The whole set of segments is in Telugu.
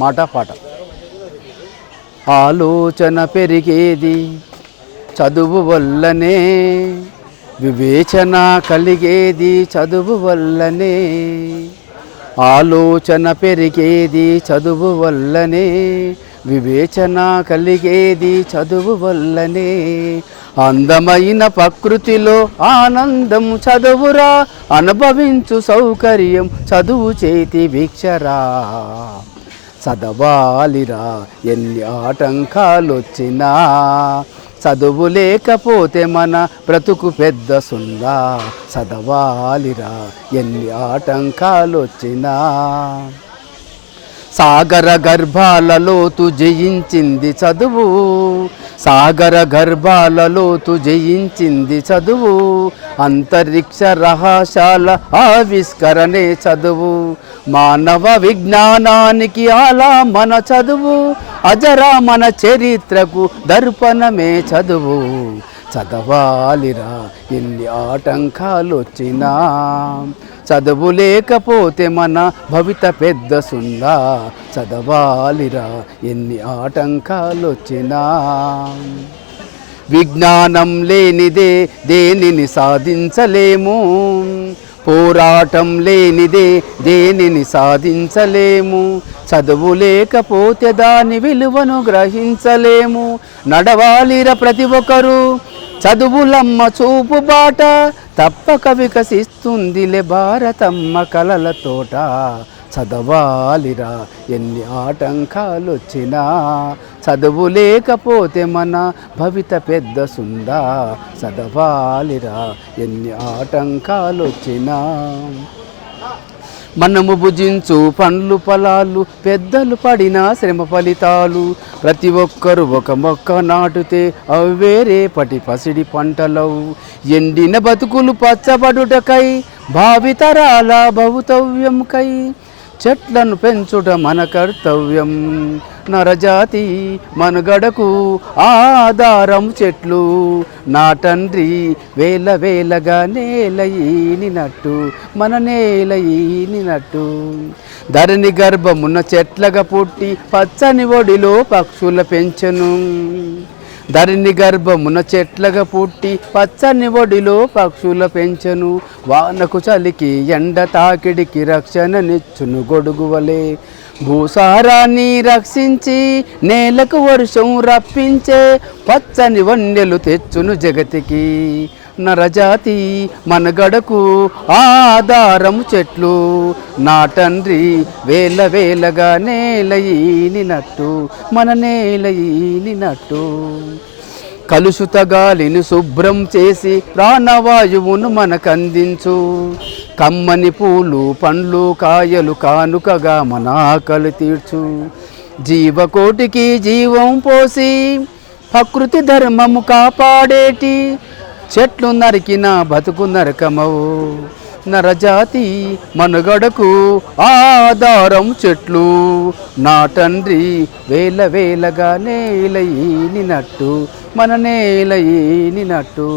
మాట పాట. ఆలోచన పెరిగేది చదువు వల్లనే వివేచన కలిగేది చదువు వల్లనే. ఆలోచన పెరిగేది చదువు వల్లనే వివేచన కలిగేది చదువు వల్లనే. అందమైన ప్రకృతిలో ఆనందం చదువురా అనుభవించు సౌకర్యం చదువు చేతి భిక్షరా చదవాలిరా ఎన్ని ఆటంకాలు వచ్చినా చదువు లేకపోతే మన బ్రతుకు పెద్ద సుందా చదవాలిరా ఎన్ని ఆటంకాలు వచ్చినా సాగర గర్భాలలోతు జయించింది చదువు. సాగర గర్భాలలోతు జయించింది చదువు. అంతరిక్ష రహస్యాల ఆవిష్కరణే చదువు. మానవ విజ్ఞానానికి అలా మన చదువు. అజరా మన చరిత్రకు దర్పణమే చదువు. చదవాలిరా ఎన్ని ఆటంకాలు వచ్చినా చదువు లేకపోతే మన భవిత పెద్ద సుందా. చదవాలిరా ఎన్ని ఆటంకాలు వచ్చినా విజ్ఞానం లేనిదే దేనిని సాధించలేము. పోరాటం లేనిదే దేనిని సాధించలేము. చదువు లేకపోతే దాని విలువను గ్రహించలేము. నడవాలిర ప్రతి ఒక్కరూ. చదువులమ్మ చూపు బాట తప్పక వికసిస్తుందిలే భారతమ్మ కలల తోట. చదవాలిరా ఎన్ని ఆటంకాలు వచ్చినా చదువు లేకపోతే మన భవిత పెద్ద సుందా చదవాలిరా ఎన్ని ఆటంకాలు వచ్చినా మనము భుజించు పండ్లు ఫలాలు పెద్దలు పడిన శ్రమ ఫలితాలు. ప్రతి ఒక్కరు ఒక మొక్క నాటుతే అవి వేరే పటి పసిడి పంటలవు. ఎండిన బతుకులు పచ్చబడుటకై భావితరాల భవితవ్యంకై చెట్లను పెంచుట మన కర్తవ్యం. నరజాతి మనుగడకు ఆధారం చెట్లు. నా తండ్రి వేల వేలగా నేలయినట్టు మన నేలయినట్టు ధరణి గర్భమున్న చెట్లగా పుట్టి పచ్చని ఒడిలో పక్షుల పెంచను. ధరణి గర్భమున చెట్లగా పుట్టి పచ్చని ఒడిలో పక్షుల పెంచను. వానకు చలికి ఎండ తాకిడికి రక్షణ నిచ్చును గొడుగువలే భూసారాన్ని రక్షించి నేలకు వర్షం రప్పించే పచ్చని వన్నెలు తెచ్చును జగతికి. నరజాతి మనగడకు ఆధారము చెట్లు నా తండ్రి వేల వేలగా నేలయినట్టు మన నేలయినట్టు కలుషిత గాలిని శుభ్రం చేసి ప్రాణవాయువును మనకందించు. కమ్మని పూలు పండ్లు కాయలు కానుకగా మన ఆకలి తీర్చు. జీవకోటికి జీవం పోసి ప్రకృతి ధర్మము కాపాడేటి. చెట్లు నరికిన బతుకు నరకమవు. నరజాతి మనుగడకు ఆధారం చెట్లు. నా తండ్రి వేల వేలగా నేల ఈనినట్టు మన నేల ఈనినట్టు.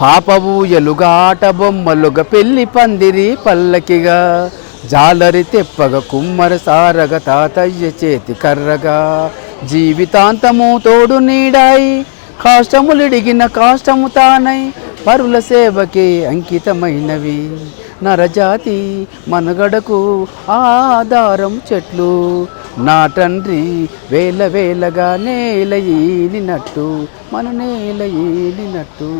పాపవూయలుగా ఆట బొమ్మలుగ పెళ్ళి పందిరి పల్లకిగా జాలరి తెప్పగ కుమ్మర సారగ తాతయ్య చేతి కర్రగా. జీవితాంతము తోడు నీడాయి కాష్టములిడిగిన కాష్టము తానై పరుల సేవకే అంకితమైనవి. నరజాతి మనుగడకు ఆధారం చెట్లు నా తండ్రి వేల వేలగా నేల ఈనినట్టు మన నేల ఈనినట్టు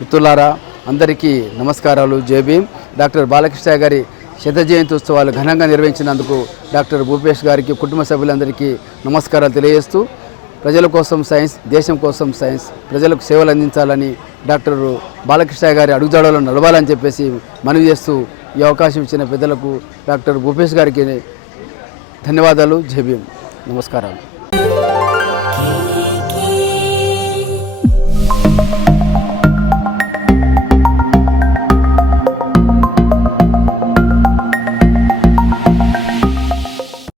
మిత్రులారా అందరికీ నమస్కారాలు. జేబీం డాక్టర్ బాలకృష్ణ గారి శత జయంతి ఉత్సవాలు ఘనంగా నిర్వహించినందుకు డాక్టర్ భూపేష్ గారికి కుటుంబ సభ్యులందరికీ నమస్కారాలు తెలియజేస్తూ ప్రజల కోసం సైన్స్ దేశం కోసం సైన్స్ ప్రజలకు సేవలు అందించాలని డాక్టర్ బాలకృష్ణ గారి అడుగుజాడలో నడవాలని చెప్పేసి మనవి చేస్తూ ఈ అవకాశం ఇచ్చిన పెద్దలకు డాక్టర్ భూపేష్ గారికి ధన్యవాదాలు. జేబీఎం నమస్కారాలు.